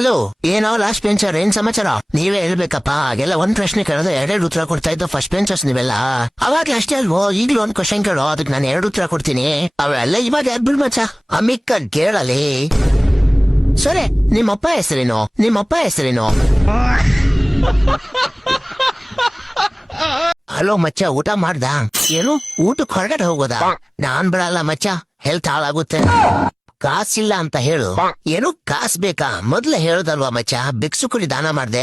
Hello, ಏನೋ last bencher, ಏನ್ ಸಮಾಚಾರ? ನೀವೇ ಹೇಳ್ಬೇಕಪ್ಪ. ಆಗೆಲ್ಲ ಒಂದ್ ಪ್ರಶ್ನೆ ಕೇಳೋದು ಎರಡೆರಡು ಉತ್ತರ ಕೊಡ್ತಾ ಇದ್ದು ಫಸ್ಟ್ ಬೆಂಚರ್ಸ್ ನೀವೆಲ್ಲ. ಅವಾಗ್ಲೇ ಅಷ್ಟೇ ಅಲ್ವೋ? ಈಗ್ಲೂ ಒಂದ್ ಕ್ವಶನ್ ಕೇಳೋ, ಅದಕ್ಕೆ ನಾನು 2 ಉತ್ತರ ಕೊಡ್ತೀನಿ. ಅವೆಲ್ಲ ಇವಾಗ ಯಾರು ಮಚ್ಚ ಅಮಿಕ್ಕ ಕೇಳಲಿ. ಸರಿ, ನಿಮ್ಮಪ್ಪ ಹೆಸರೇನು? ಹಲೋ ಮಚ್ಚ, ಊಟ ಮಾಡ್ದ? ಏನು ಊಟಕ್ಕೆ ಹೊರಗಡೆ ಹೋಗೋದಾ? ನಾನ್ ಬಿಡಲ್ಲ ಮಚ್ಚ, ಹೆಲ್ತ್ ಹಾಳಾಗುತ್ತೆ. ಕಾಸಿಲ್ಲ ಅಂತ ಹೇಳು. ಏನು ಕಾಸ್ ಬೇಕಾ? ಮೊದ್ಲು ಹೇಳುದಲ್ವಾ ಮಚ್ಚ, ಭಿಕ್ಷುಕರಿಗೆ ದಾನ ಮಾಡ್ದೆ.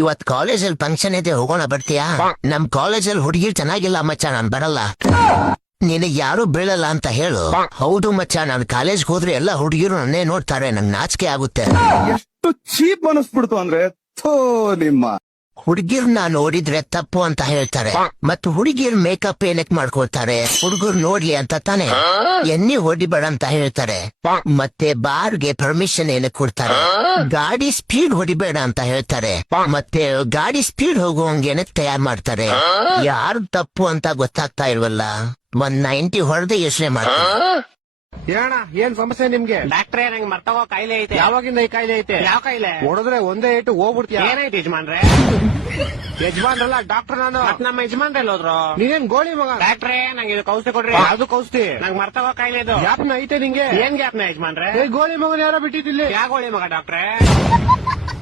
ಇವತ್ ಕಾಲೇಜಲ್ಲಿ ಫಂಕ್ಷನ್ ಇದೆ, ಹೋಗೋಣ, ಬರ್ತೀಯಾ? ನಮ್ ಕಾಲೇಜಲ್ಲಿ ಹುಡುಗಿ ಚೆನ್ನಾಗಿಲ್ಲ ಮಚ್ಚ, ನಾನ್ ಬರಲ್ಲ. ನಿನಗ್ ಯಾರು ಬೀಳಲ್ಲ ಅಂತ ಹೇಳು. ಹೌದು ಮಚ್ಚ, ನಾನು ಕಾಲೇಜ್ಗೆ ಹೋದ್ರೆ ಎಲ್ಲ ಹುಡುಗಿರು ನನ್ನೇ ನೋಡ್ತಾರೆ, ನಂಗ್ ನಾಚಿಕೆ ಆಗುತ್ತೆ. ಎಷ್ಟು ಚೀಪ್ ಅನಿಸ್ಬಿಡ್ತು ಅಂದ್ರೆ, ಥೋ ನಿಮ್ಮ ಹುಡುಗಿರ್ನ ನೋಡಿದ್ರೆ ತಪ್ಪು ಅಂತ ಹೇಳ್ತಾರೆ, ಮತ್ತು ಹುಡುಗಿರ್ ಮೇಕಪ್ ಏನಕ್ ಮಾಡ್ಕೊಳ್ತಾರೆ? ಹುಡುಗರು ನೋಡ್ಲಿ ಅಂತ ತಾನೆ. ಎಣ್ಣೆ ಹೊಡಿಬೇಡ ಅಂತ ಹೇಳ್ತಾರೆ, ಮತ್ತೆ ಬಾರ್ಗೆ ಪರ್ಮಿಷನ್ ಏನಕ್ ಕೊಡ್ತಾರೆ? ಗಾಡಿ ಸ್ಪೀಡ್ ಹೊಡಿಬೇಡ ಅಂತ ಹೇಳ್ತಾರೆ, ಮತ್ತೆ ಗಾಡಿ ಸ್ಪೀಡ್ ಹೋಗುವಂಗೇನೆ ತಯಾರು ಮಾಡ್ತಾರೆ. ಯಾರು ತಪ್ಪು ಅಂತ ಗೊತ್ತಾಗ್ತಾ ಇಲ್ವಲ್ಲ. 190 ಹೊಡೆದು ಯೋಚನೆ ಮಾಡ್ತಾರೆ. ಏನ ಏನ್ ಸಮಸ್ಯೆ ನಿಮ್ಗೆ? ಡಾಕ್ಟ್ರೇ, ನಂಗೆ ಮರ್ತವ ಕಾಯಿಲೆ ಐತೆ. ಯಾವಾಗಿಂದ ಈ ಕಾಯಿಲೆ ಐತೆ? ಯಾವ ಕಾಯಿಲೆ? ಹೊಡೆದ್ರೆ ಒಂದೇ ಏಟು ಹೋಗ್ಬಿಡ್ತೀಯ. ಏನಾಯ್ತು ಯಜಮಾನ್ರೆ? ಯಜಮಾನ್ರಲ್ಲ, ಡಾಕ್ಟರ್ ನಾನು. ಮತ್ ನಮ್ಮ ಯಜಮಾನ್ರೆ ಹೋದ್ರು. ನೀನೇನ್ ಗೋಳಿ ಮಗ? ಡಾಕ್ಟ್ರೇ, ನಂಗೆ ಇದು ಔಷಧಿ ಕೊಡ್ರಿ. ಅದು ಕೌಸ್ತಿ. ನಂಗೆ ಮರ್ತವ ಕಾಯಿಲೆ ಇದು. ಯಾಪ್ನ ಐತೆ ನಿಂಗೆ? ಏನ್ ಗ್ಯಾಪ್ನ ಯಜಮಾನ್ರೆ? ಏ, ಗೋಳಿ ಮಗನ ಯಾರೋ ಬಿಟ್ಟಿದ್ದಿಲ್ಲಿ. ಯಾಗೋಳಿ ಮಗ ಡಾಕ್ಟ್ರೇ?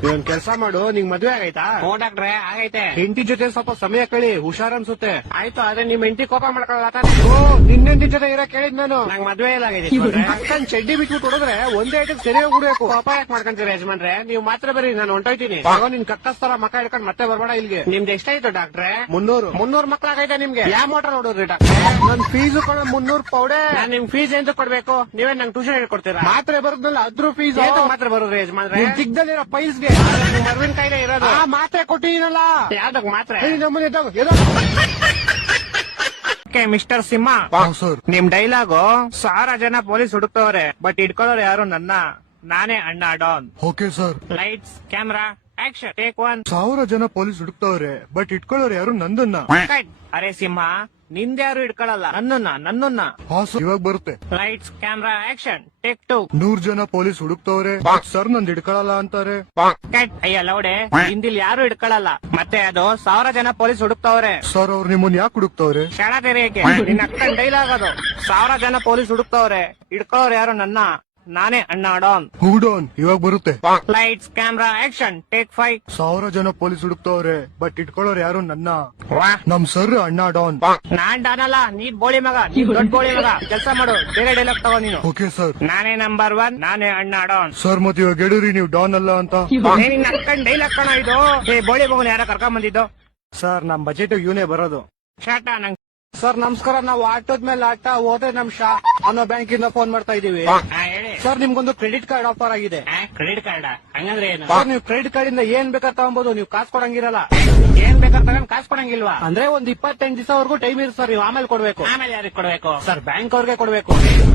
ಇವನ್ ಕೆಲ್ಸ ಮಾಡು, ನಿಂಗ್ ಮದ್ವೆ ಆಗೈತಾ? ಹ್ಞೂ ಡಾಕ್ಟ್ರೇ, ಆಗೈತೆ. ಹೆಂಡತಿ ಜೊತೆ ಸ್ವಲ್ಪ ಸಮಯ ಕಳಿ, ಹುಷಾರ್ ಅನ್ಸುತ್ತೆ. ಆಯ್ತು, ಆದ್ರೆ ನಿಮ್ ಹೆಂಡತಿ ಕೋಪ ಮಾಡ್ಕೊಳ್ಳ ತಾನೆ? ಓ, ನಿನ್ನೆಂಟಿ ಜೊತೆ ಇರೋ ಕೇಳಿದ್ ನಾನು. ನಂಗೆ ಮದ್ವೆ ಇಲ್ಲ ಆಗೈತೆ. ಅಕ್ಕನ್ ಚಡ್ಡಿ ಬಿಟ್ಬಿಟ್ಟು ಹೊಡೆದ್ರೆ ಒಂದೇ ಐಟಕ್ ಸರಿ ಹೋಗ್ಬಿಡ್ಬೇಕು. ಕೋಪ ಯಾಕೆ ಮಾಡ್ಕೊಂತೀರ ಯಜಮಾನ್ರೆ? ನೀವು ಮಾತ್ರ ಬರ್ರಿ, ನಾನು ಹೊಂಟೋಯ್ತೀನಿ. ಆಗ ನಿನ್ ಕಕ್ಕಸ್ತರ ಮಕ್ಕ ಹಿಡ್ಕೊಂಡ್ ಮತ್ತೆ ಬರ್ಬೇಡ ಇಲ್ಲಿಗೆ. ನಿಮ್ದು ಎಷ್ಟಾಯ್ತು ಡಾಕ್ಟ್ರೇ? 300 ಮಕ್ಳಾಗೈತೆ ನಿಮ್ಗೆ? ಯಾವ ಮೋಟರ್ ನೋಡಿದ್ರಿ ಡಾಕ್ಟ್ರೆ? ನನ್ ಫೀಸು ಕೂಡ 300 ಪೌಡೆ. ನಾನ್ ನಿಮ್ ಫೀಸ್ ಎಂತ ಕೊಡ್ಬೇಕು? ನೀವೇ ನಂಗೆ ಟ್ಯೂಷನ್ ಹೇಳ್ಕೊಡ್ತೀರಾ? ಮಾತ್ರೆ ಬರೋದ್ನಲ್ಲ ಅದ್ರ ಫೀಸ್ ಮಾತ್ರ ಬರೋದ್ರಿ ಯಜಮಾನ್ರೆ? ನಿಮ್ ಚಿಕ್ಕದಲ್ಲಿರೋ ಪೈಲ್ಸ್ಗೆ ಮರ್ವಿನ ಕಾಯಿಲೆ ಇರೋದು. ಆ ಮಾತ್ರೆ ಕೊಟ್ಟಿನಲ್ಲ. ಯಾವ್ದಕ್ ಮಾತ್ರ? ನಮ್ಮನೆ ಮಿಸ್ಟರ್ ಸಿಂಹ, ನಿಮ್ ಡೈಲಾಗು 1000 ಜನ ಪೊಲೀಸ್ ಹುಡುಕ್ತವ್ರೆ, ಬಟ್ ಇಟ್ಕೊಳ್ಳೋರು ಯಾರು ನಾನೇ ಅಣ್ಣ Don. Okay sir. Lights, camera, action, take 1. 1000 ಜನ ಪೊಲೀಸ್ ಹುಡುಕ್ತವ್ರೆ, ಬಟ್ ಇಟ್ಕೊಳ್ಳೋರು ಯಾರು ನಂದನ್ನ. ಅರೆ ಸಿಂಹ, ನಿಂದ್ಯಾರು ಇಟ್ಕೊಳ್ಳಲ್ಲ, ನನ್ನನ್ನ. ಇವಾಗ ಬರುತ್ತೆ. Lights, camera, action, take 2. 100 ಜನ ಪೊಲೀಸ್ ಹುಡುಕ್ತವ್ರೆ, ಸರ್ ನಂದ್ ಹಿಡ್ಕೊಳಲ್ಲ ಅಂತಾರೆ. ಅಯ್ಯ ಲೌಡೆ, ಹಿಂದಿಲ್ ಯಾರು ಇಟ್ಕೊಳ್ಳಲ್ಲ, ಮತ್ತೆ ಅದು 1000 ಜನ ಪೊಲೀಸ್ ಹುಡುಕ್ತವ್ರೆ. ಸರ್ ಅವ್ರು ನಿಮ್ಮನ್ ಯಾಕೆ ಹುಡುಕ್ತವ್ರೆ? ಕ್ಷಣ ತೆರೆಯಕ್ಕೆ. ನಿನ್ನ ಅಕ್ಕನ್ ಡೈಲಾಗ್ ಅದು. 1000 ಜನ ಪೊಲೀಸ್ ಹುಡುಕ್ತವ್ರೆ, ಇಟ್ಕೊಳ್ಳೋರು ಯಾರು ನಾನೇ ಅಣ್ಣ ಡಾನ್. ಹೂಡಾನ್, ಇವಾಗ ಬರುತ್ತೆ. Lights, camera, action, take 5. 1000 ಜನ ಪೊಲೀಸ್ ಹುಡುಕ್ತವ್ರೆ, ಬಟ್ ಇಟ್ಕೊಳ್ಳೋರು ಯಾರು ವಾ, ನಮ್ ಸರ್ ಅಣ್ಣ ಡಾನ್. ನಾನ್ ಡಾನ್ ಅಲ್ಲ, ನೀ ಬೋಳಿ ಮಗ, ನೀ ದೊಡ್ಡ ಬೋಳಿ ಮಗ. ಕೆಲಸ ಮಾಡು, ಬೇರೆ ಡೈಲಾಗ್ ತಗೋ ನೀನು. Okay sir. ನಾನೇ ನಂಬರ್ 1, ನಾನೇ ಅಣ್ಣ ಡಾನ್. ಸರ್ ಮತ್ತೆ ಇವಾಗ ಹೇಳಿರಿ ನೀವು ಡಾನ್ ಅಲ್ಲ ಅಂತ. ನಿನ್ನ ಅಕ್ಕನ್ ಡೈಲಾಗ್ ಕಣ ಇದು. ಬೋಳಿ ಮಗನ ಯಾರ ಕರ್ಕೊಂಡ್ ಬಂದಿದ್ದು? ಸರ್, ನಮ್ ಬಜೆಟ್ ಇವನೇ ಬರೋದು. ಶಾಟ ನಂಗೆ. ಸರ್ ನಮಸ್ಕಾರ, ನಾವು ಆಟೋದ ಮೇಲೆ ಆಟ ಹೋದ್ರೆ ನಮ್ ಶಾ ಅನ್ನೋ ಬ್ಯಾಂಕ್ ಇಂದ ಫೋನ್ ಮಾಡ್ತಾ ಇದೀವಿ. ಹೇಳಿ ಸರ್, ನಿಮ್ಗೊಂದು ಕ್ರೆಡಿಟ್ ಕಾರ್ಡ್ ಆಫರ್ ಆಗಿದೆ. ಕ್ರೆಡಿಟ್ ಕಾರ್ಡ್ ಹಂಗಂದ್ರೆ ಏನು? ಸರ್, ನೀವು ಕ್ರೆಡಿಟ್ ಕಾರ್ಡ್ ಇಂದ ಏನ್ ಬೇಕಾದ್ರೆ ತಗೊಬಹುದು, ನೀವು ಕಾಸು ಕೊಡಂಗಿರಲ್ಲ. ಏನ್ ಬೇಕಾದ್ರೆ ತಗೊಂಡ್ ಕಾಸು ಕೊಡಂಗಿಲ್ವಾ? ಅಂದ್ರೆ ಒಂದ್ 28 ದಿವಸವರೆಗೂ ಟೈಮ್ ಇರುತ್ತೆ ಸರ್, ನೀವು ಆಮೇಲೆ ಕೊಡ್ಬೇಕು. ಆಮೇಲೆ ಯಾರಿಗೆ ಕೊಡ್ಬೇಕು? ಸರ್, ಬ್ಯಾಂಕ್ ಅವ್ರಿಗೆ ಕೊಡ್ಬೇಕು.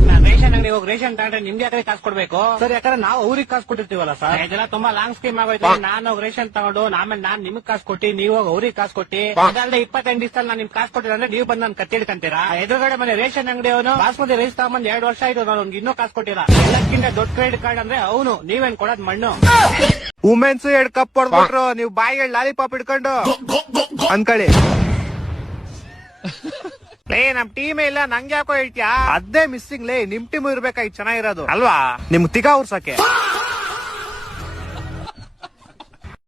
ನಾನ್ ರೇಷನ್ ಅಂಗಡಿ ಹೋಗಿ ರೇಷನ್ ತಗೊಂಡ್ರೆ ನಿಮ್ಗೆ ಯಾಕೆ ಕಾಸು ಕೊಡ್ಬೇಕು? ಸರ್, ಯಾಕಂದ್ರೆ ನಾವು ಅವ್ರಿಗೆ ಕಾಸು ಕೊಟ್ಟಿರ್ತೀವಲ್ಲ ಸರ್. ಇದೆಲ್ಲ ತುಂಬಾ ಲಾಂಗ್ ಸ್ಕೀಮ್ ಆಗೋಯ್ತು. ನಾನು ಹೋಗಿ ರೇಷನ್ ತಗೊಂಡು ಆಮೇಲೆ ನಾನ್ ನಿಮ್ಗೆ ಕಾಸು ಕೊಟ್ಟಿ, ನೀವು ಹೋಗಿ ಅವ್ರಿಗೆ ಕಾಸು ಕೊಟ್ಟಿ, ಅದಲ್ಲದೆ 28 ದಿವಸದಲ್ಲಿ ನಾನು ನಿಮ್ಗೆ ಕಾಸು ಕೊಟ್ಟಿಲ್ಲ ಅಂದ್ರೆ ನೀವು ಬಂದು ನನ್ ಕತ್ತಿಡ್ಕಂತೀರಾ? ಎದುರುಗಡೆ ಮನೆ ರೇಷನ್ ಅಂಗಡಿ ಅವನು ಬಾಸ್ಮತಿ ರೈಸ್ ತಗೊಂಡ್ 2 ವರ್ಷ ಆಯ್ತು, ನಾನು ಇನ್ನೂ ಕಾಸು ಕೊಟ್ಟಿಲ್ಲ. ಎಲ್ಲಕ್ಕಿಂತ ದೊಡ್ಡ ಕ್ರೆಡಿಟ್ ಕಾರ್ಡ್ ಅಂದ್ರೆ ಅವನು. ನೀವೇನ್ ಕೊಡೋದ್ ಮಣ್ಣು. ವುಮೆನ್ಸ್ 2 ಕಪ್ ಕೊಡ್ಬಿಟ್ರು, ನೀವು ಬಾಯಿಗೆ ಲಾಲಿಪಾಪ್ ಇಟ್ಕೊಂಡು ಅನ್ಕೊಳ್ಳಿ. ಲೇ, ನಮ್ ಟೀಮ್ ಇಲ್ಲ, ನಂಗೆ ಯಾಕೋ ಹೇಳ್ತೀಯಾ? ಅದೇ ಮಿಸ್ಸಿಂಗ್ ಲೇ, ನಿಮ್ ಟೀಮ್ ಇರ್ಬೇಕಾಗಿ ಚೆನ್ನಾಗಿರೋದು ಅಲ್ವಾ, ನಿಮ್ ತಿಗಾ ಉರ್ಸಕ್ಕೆ.